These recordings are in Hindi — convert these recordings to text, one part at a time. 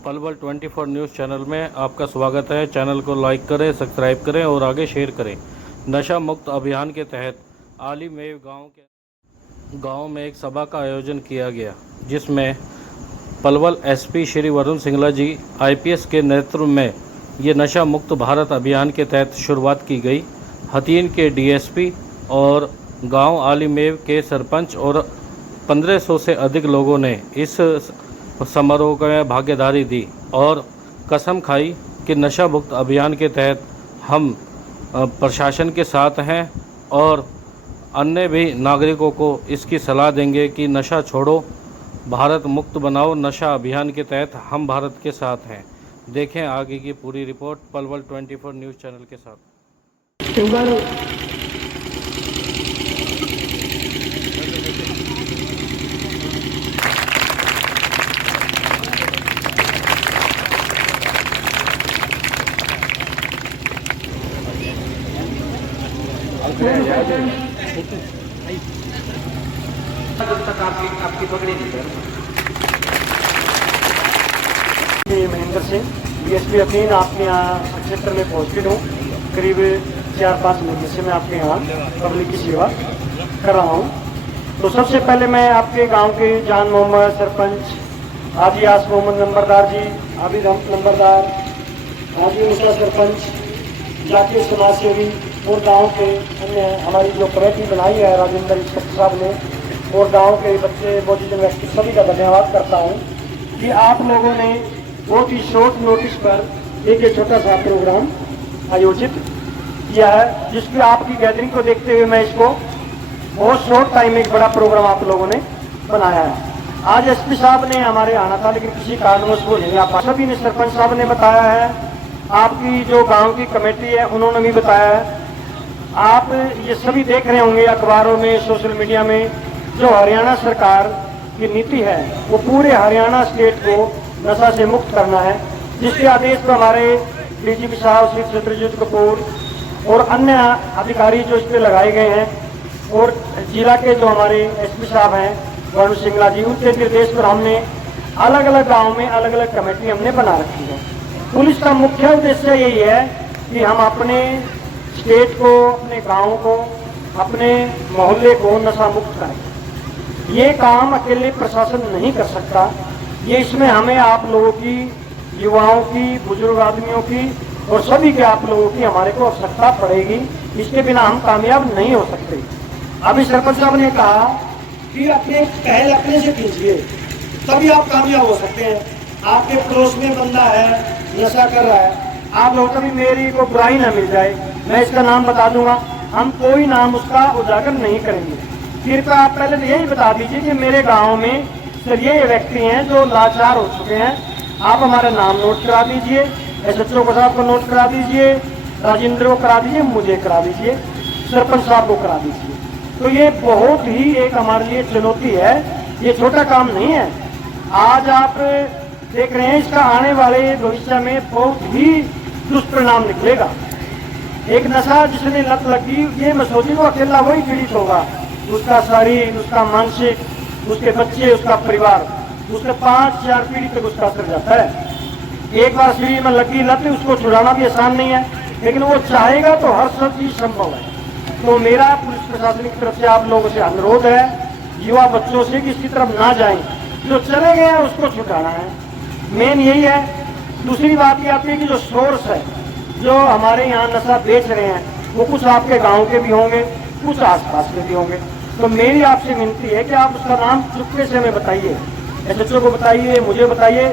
पलवल 24 न्यूज़ चैनल में आपका स्वागत है। चैनल को लाइक करें, सब्सक्राइब करें और आगे शेयर करें। नशा मुक्त अभियान के तहत आलीमेव गांव में एक सभा का आयोजन किया गया, जिसमें पलवल एसपी श्री वरुण सिंगला जी आईपीएस के नेतृत्व में ये नशा मुक्त भारत अभियान के तहत शुरुआत की गई। हथीन के डीएसपी और गांव आलीमेव के सरपंच और 1500 से अधिक लोगों ने इस समारोह में भागीदारी दी और कसम खाई कि नशा मुक्त अभियान के तहत हम प्रशासन के साथ हैं और अन्य भी नागरिकों को इसकी सलाह देंगे कि नशा छोड़ो, भारत मुक्त बनाओ। नशा अभियान के तहत हम भारत के साथ हैं। देखें आगे की पूरी रिपोर्ट पलवल 24 न्यूज़ चैनल के साथ। आपकी पकड़ी महेंद्र सिंह डीएसपी हथीन आपके यहाँ क्षेत्र में पहुँचित हूँ। करीब 4-5 महीने से मैं आपके यहाँ पब्लिक की सेवा कर रहा हूँ। तो सबसे पहले मैं आपके गांव के जान मोहम्मद सरपंच हाजी आस मोहम्मद नंबरदार जी, आबिद नंबरदार, हाजी मुसा सरपंच, जाकिर समाज सेवी और गाँव के अन्य हमारी जो कमेटी बनाई है राजेंद्र इंस्पेक्टर साहब ने और गांव के बच्चे मौजूद व्यक्ति सभी का धन्यवाद करता हूं कि आप लोगों ने बहुत ही शॉर्ट नोटिस पर एक छोटा सा प्रोग्राम आयोजित किया है, जिसकी आपकी गैदरिंग को देखते हुए मैं इसको बहुत शॉर्ट टाइम में एक बड़ा प्रोग्राम आप लोगों ने बनाया है। आज एसपी साहब ने हमारे आना था, लेकिन किसी कारणवश वो नहीं आ पाया। सभी ने, सरपंच साहब ने बताया है, आपकी जो गाँव की कमेटी है उन्होंने भी बताया है। आप ये सभी देख रहे होंगे अखबारों में, सोशल मीडिया में, जो हरियाणा सरकार की नीति है वो पूरे हरियाणा स्टेट को नशा से मुक्त करना है, जिसके आदेश पर हमारे डीजीपी साहब श्री चंद्रजीत कपूर और अन्य अधिकारी जो इस पर लगाए गए हैं और जिला के जो हमारे एसपी साहब हैं वरुण सिंगला जी, उनके निर्देश पर हमने अलग अलग गाँव में अलग अलग कमेटी हमने बना रखी है। पुलिस का मुख्य उद्देश्य यही है कि हम अपने स्टेट को, अपने गाँव को, अपने मोहल्ले को नशा मुक्त करें। ये काम अकेले प्रशासन नहीं कर सकता, ये इसमें हमें आप लोगों की, युवाओं की, बुजुर्ग आदमियों की और सभी के आप लोगों की हमारे को आवश्यकता पड़ेगी। इसके बिना हम कामयाब नहीं हो सकते। अभी सरपंच साहब ने कहा कि अपने पहल अपने से कीजिए, तभी आप कामयाब हो सकते हैं। आपके पड़ोस में बंदा है नशा कर रहा है, आप लोग कभी मेरी को बुराई ना मिल जाए, मैं इसका नाम बता दूंगा, हम कोई नाम उसका उजागर नहीं करेंगे। कृपया आप पहले तो यही बता दीजिए कि मेरे गांव में सर ये व्यक्ति हैं जो लाचार हो चुके हैं। आप हमारा नाम नोट करा दीजिए, एसएचओ को साहब को नोट करा दीजिए, राजेंद्र को करा दीजिए, मुझे करा दीजिए, सरपंच साहब को करा दीजिए। तो ये बहुत ही एक हमारे लिए चुनौती है, ये छोटा काम नहीं है। आज आप देख रहे हैं इसका आने वाले भविष्य में बहुत ही दुष्परिणाम निकलेगा। एक नशा जिसने लत लगी, ये मैं सोची वो अकेला वही पीड़ित होगा, उसका शरीर, उसका मानसिक, उसके बच्चे, उसका परिवार, उसके 5-4 पीढ़ी तक उसका असर जाता है। एक बार शरीर में लगी लत, उसको छुड़ाना भी आसान नहीं है, लेकिन वो चाहेगा तो हर सब चीज संभव है। तो मेरा पुलिस प्रशासन की तरफ से आप लोगों से अनुरोध है, युवा बच्चों से कि इसकी तरफ ना जाएं, जो चले गए हैं उसको छुड़ाना है, मेन यही है। दूसरी बात ये आती है कि जो सोर्स है, जो हमारे यहाँ नशा बेच रहे हैं, वो कुछ आपके गाँव के भी होंगे, कुछ आसपास के भी होंगे। तो मेरी आपसे विनती है कि आप उसका नाम चुपके से हमें बताइए, एसएचओ को बताइए, मुझे बताइए।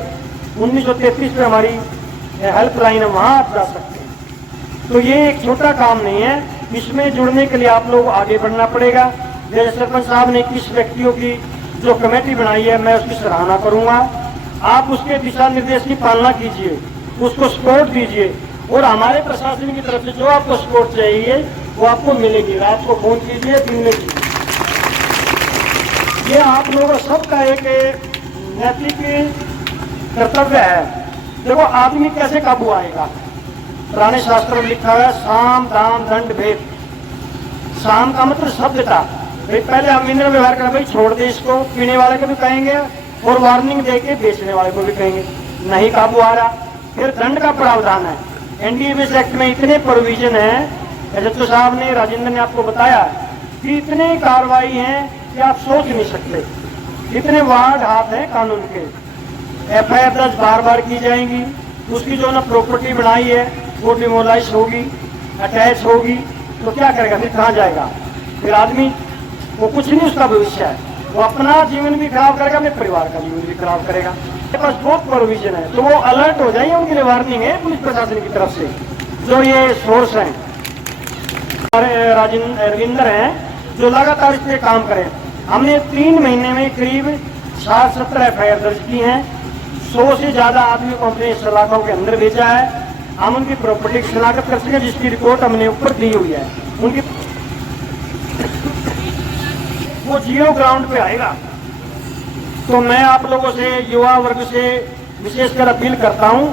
1933 पे हमारी हेल्पलाइन है, वहाँ आप जा सकते हैं। तो ये एक छोटा काम नहीं है, इसमें जुड़ने के लिए आप लोग आगे बढ़ना पड़ेगा। जैसे सरपंच साहब ने 21 व्यक्तियों की जो कमेटी बनाई है, मैं उसकी सराहना करूँगा। आप उसके दिशा निर्देश की पालना कीजिए, उसको सपोर्ट दीजिए और हमारे प्रशासन की तरफ से जो आपको सपोर्ट चाहिए वो आपको मिलेगी। रात को फोन कीजिए, दिन में कीजिए। ये आप लोगों सबका एक नैतिक कर्तव्य है। देखो आदमी कैसे काबू आएगा, पुराने शास्त्रों में लिखा है साम दाम दंड भेद। साम का मतलब सभ्यता, भाई पहले हम मिनरल व्यवहार कर, भाई छोड़ दे इसको, पीने वाले को भी कहेंगे और वार्निंग दे के बेचने वाले को भी कहेंगे। नहीं काबू आ रहा, फिर दंड का प्रावधान है। एनडीपीएस एक्ट में इतने प्रोविजन है, एसएचओ साहब ने, राजेंद्र ने आपको बताया कि इतने कार्रवाई हैं कि आप सोच नहीं सकते, इतने वार्ड हाथ हैं कानून के। एफआईआर दर्ज बार बार की जाएंगी, उसकी जो ना प्रॉपर्टी बनाई है वो डिमोलाइज होगी, अटैच होगी, तो क्या करेगा, फिर कहाँ जाएगा? फिर आदमी वो कुछ नहीं, उसका भविष्य है, वो अपना जीवन भी खराब करेगा, अपने परिवार का जीवन भी खराब करेगा। मेरे पास बहुत प्रोविजन है, तो वो अलर्ट हो जाइए, उनके लिए वार्निंग है पुलिस प्रशासन की तरफ से। जो ये सोर्स हैं रविंदर हैं जो लगातार इस पे काम करें। हमने 3 महीने में करीब 60-70 एफआईआर दर्ज की हैं, 100 से ज्यादा आदमी को अपने इस इलाकों के अंदर भेजा है। हम उनकी प्रॉपर्टी की शनाख्त कर सकें, जिसकी रिपोर्ट हमने ऊपर दी हुई है। उनकी वो 0 ग्राउंड पे आएगा। तो मैं आप लोगों से, युवा वर्ग से विशेषकर अपील करता हूं,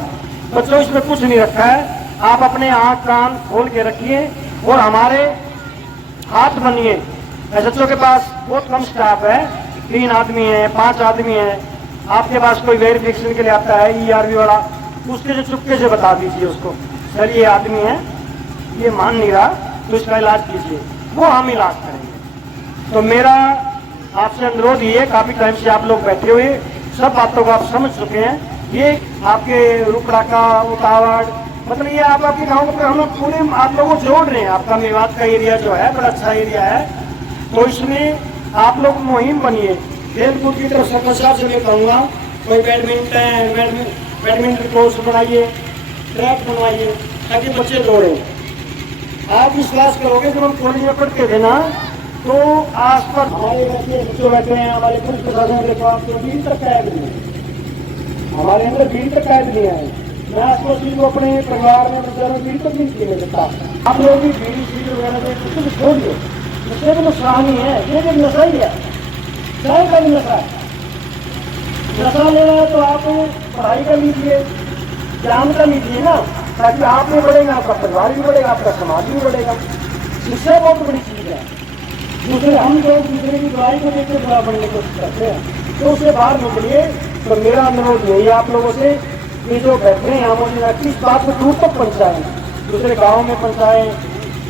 बच्चों इसमें कुछ नहीं रखा है, आप अपने आंख कान खोल के रखिए और हमारे हाथ बनिए। एसएचओ के पास बहुत कम स्टाफ है, 3 आदमी है, 5 आदमी है। आपके पास कोई वेरिफिकेशन के लिए आता है ईआरवी वाला, उसके से चुपके से बता दीजिए उसको, सर ये आदमी है, ये मान नहीं रहा, तो इसका इलाज कीजिए, वो हम इलाज करेंगे। तो मेरा आपसे अनुरोध ये, काफी टाइम से आप लोग बैठे हुए, सब बातों को आप समझ चुके हैं। ये आपके रुपड़ा का उतावड़, मतलब ये आप आपके गांव को हम लोग पूरे आप लोगों को जोड़ रहे हैं। आपका मेवात का एरिया जो है बड़ा अच्छा एरिया है, तो इसमें आप लोग मुहिम बनिए। खेलकूद की तरफ सरपंच साहब से मैं कहूँगा, कोई बैडमिंटन कोर्स बनाइए, ट्रैक बनवाइए, ताकि बच्चे दौड़ें। आप विश्वास करोगे, जब हम कॉलेज में पढ़ते थे ना, तो आसपास हमारे बच्चे बैठे हैं, हमारे पुलिस प्रशासन के पास तो 20 तक कैद नहीं है, हमारे अंदर 20 तक कैद नहीं है। मैं आपको चीज को अपने परिवार में बच्चों 20 तक नहीं पीने देता। आप लोग भी बीड़ी सीट वगैरह से कुछ भी छोड़िए, उससे भी नशा नहीं है, ये भी नशा ही है, चाय का भी नशा है। नशा लेना है तो आप पढ़ाई कर लीजिए, ज्ञान का लीजिए ना, ताकि आप भी बढ़ेगा, आपका परिवार भी बढ़ेगा, आपका समाज भी बढ़ेगा। शिक्षा बहुत बड़ी चीज है। दूसरे हम लोग दूसरे की बुराई को देखकर बुरा बनने की कोशिश करते हैं, तो उससे बाहर निकलिए। तो मेरा अनुरोध यही है आप लोगों से, ये जो बैठे हैं यहाँ मुझे इस बात को दूर तक पहुँचाएं, दूसरे गाँव में पहुँचाएं,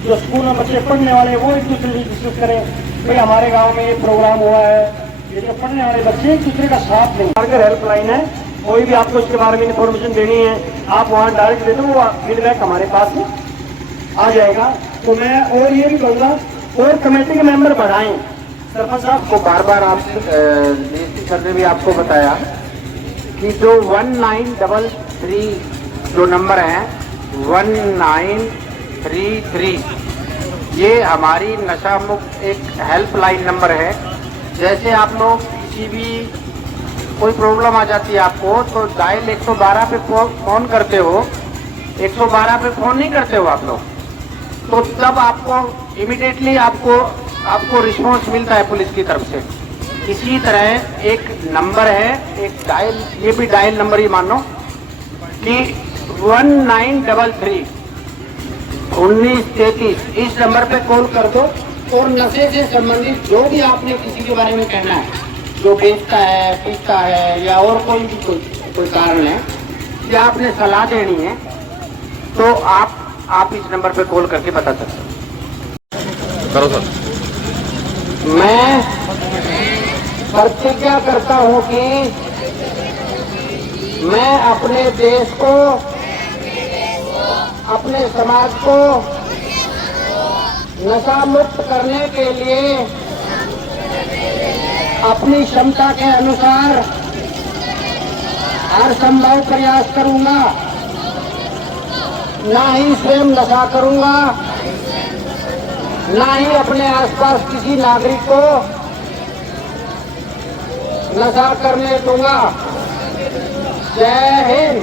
जो स्कूल में बच्चे पढ़ने वाले वो एक दूसरे से डिस्कस करें, भाई हमारे गाँव में ये प्रोग्राम हुआ है, ये जो पढ़ने वाले बच्चे एक दूसरे का साथ दें। हेल्पलाइन है, कोई भी आपको इसके बारे में इन्फॉर्मेशन देनी है, आप वहाँ डायरेक्ट दे दो, वो फीडबैक हमारे पास आ जाएगा। तो मैं और ये भी कहूँगा, और कमेटी के मेंबर बढ़ाएं। सरपंच साहब को बार बार आप डीएसपी सर ने भी आपको बताया कि जो 1933 जो नंबर है 1933, ये हमारी नशा मुक्त एक हेल्पलाइन नंबर है। जैसे आप लोग किसी भी कोई प्रॉब्लम आ जाती है आपको, तो डायल 112 पे फोन करते हो, 112 पे फोन नहीं करते हो आप लोग, तो तब आपको इमीडिएटली आपको रिस्पॉन्स मिलता है पुलिस की तरफ से। इसी तरह एक नंबर है, एक डायल, ये भी डायल नंबर ही मान लो कि 1933, इस नंबर पे कॉल कर दो। और नशे से संबंधित जो भी आपने किसी के बारे में कहना है, जो बेचता है, पीता है, या और कोई भी कोई कारण है, या आपने सलाह देनी है, तो आप इस नंबर पे कॉल करके बता सकते हो। करो सर। मैं प्रतिज्ञा करता हूं कि मैं अपने देश को, अपने समाज को नशा मुक्त करने के लिए अपनी क्षमता के अनुसार हर संभव प्रयास करूंगा। ना ही स्वयं नशा करूंगा, ना ही अपने आसपास किसी नागरिक को नशा करने दूंगा। जय हिंद।